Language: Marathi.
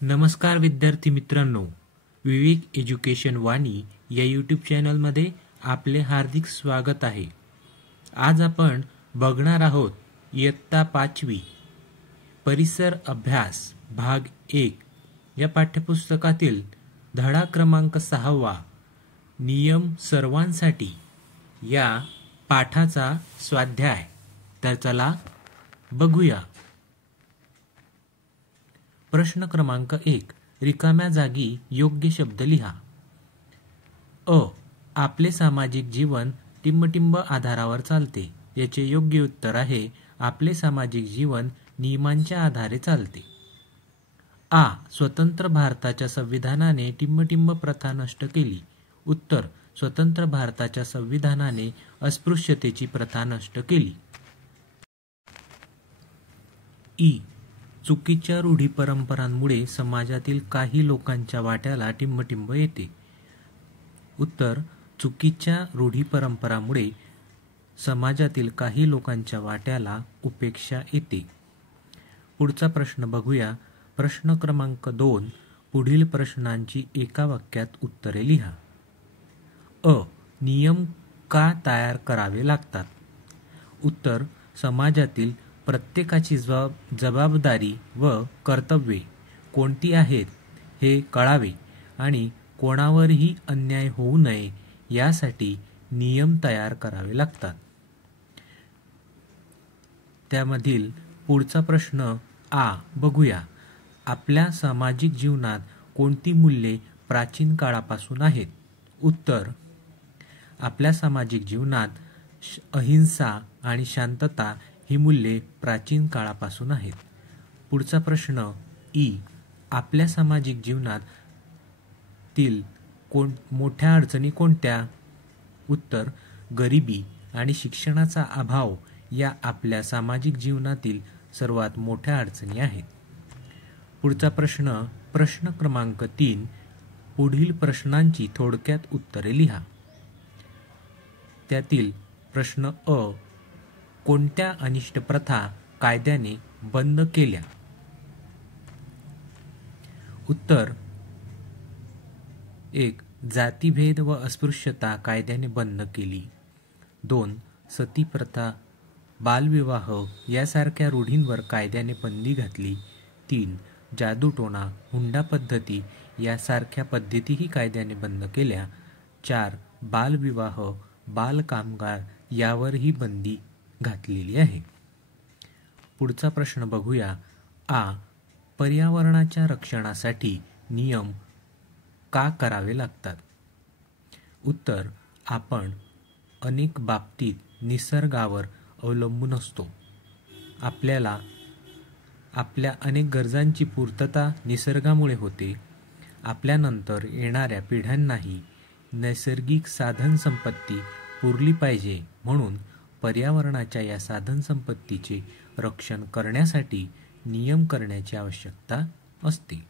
नमस्कार विद्यार्थी मित्रांनो, विवेक एज्युकेशन वाणी या यूट्यूब चॅनलमध्ये आपले हार्दिक स्वागत आहे. आज आपण बघणार आहोत इयत्ता 5वी परिसर अभ्यास भाग 1 या पाठ्यपुस्तकातील धडा क्रमांक 6 नियम सर्वांसाठी या पाठाचा स्वाध्याय. तर चला बघूया. प्रश्न क्रमांक 1. रिकाम्या जागी योग्य शब्द लिहा. अ. आपले सामाजिक जीवन टिंबटिंब आधारावर चालते. याचे योग्य उत्तर आहे आपले सामाजिक जीवन नियमांच्या आधारे चालते. आ. स्वतंत्र भारताच्या संविधानाने टिंबटिंब प्रथा नष्ट केली. उत्तर. स्वतंत्र भारताच्या संविधानाने अस्पृश्यतेची प्रथा नष्ट केली. ई. चुकीच्या रूढी परंपरांमुळे समाजातील काही लोकांच्या वाट्याला टिंबटिंब येते. उत्तर. चुकीच्या रूढी परंपरामुळे समाजातील काही लोकांच्या वाट्याला उपेक्षा येते. पुढचा प्रश्न बघूया. प्रश्न क्रमांक 2. पुढील प्रश्नांची एका वाक्यात उत्तरे लिहा. अ. नियम का तयार करावे लागतात? उत्तर. समाजातील प्रत्येकाची जबाबदारी व कर्तव्ये कोणती आहेत हे कळावे आणि कोणावरही अन्याय होऊ नये यासाठी नियम तयार करावे लागतात. त्यामधील पुढचा प्रश्न आ बघूया. आपल्या सामाजिक जीवनात कोणती मूल्ये प्राचीन काळापासून आहेत? उत्तर. आपल्या सामाजिक जीवनात अहिंसा आणि शांतता ही मूल्ये प्राचीन काळापासून आहेत. पुढचा प्रश्न ई. आपल्या सामाजिक जीवनातील मोठ्या अडचणी कोणत्या? उत्तर. गरिबी आणि शिक्षणाचा अभाव या आपल्या सामाजिक जीवनातील सर्वात मोठ्या अडचणी आहेत. पुढचा प्रश्न क्रमांक 3. पुढील प्रश्नांची थोडक्यात उत्तरे लिहा. त्यातील प्रश्न अ. कोणत्या अनिष्ट प्रथा कायद्याने बंद केल्या? उत्तर. 1. जातीभेद व अस्पृश्यता कायद्याने बंद केली. 2. सती प्रथा, बालविवाह यासारख्या रूढींवर कायद्याने बंदी घातली. 3. जादूटोणा, हुंडा पद्धती यासारख्या पद्धतीही कायद्याने बंद केल्या. 4. बालविवाह, बालकामगार यावरही बंदी घातलेली आहे. पुढचा प्रश्न बघूया. आ. पर्यावरणाच्या रक्षणासाठी नियम का करावे लागतात? उत्तर. आपण अनेक बाबतीत निसर्गावर अवलंबून असतो. आपल्या अनेक गरजांची पूर्तता निसर्गामुळे होते. आपल्यानंतर येणाऱ्या पिढ्यांनाही नैसर्गिक साधनसंपत्ती पुरली पाहिजे म्हणून पर्यावरणाच्या या साधनसंपत्तीचे रक्षण करण्यासाठी नियम करण्याची आवश्यकता असते.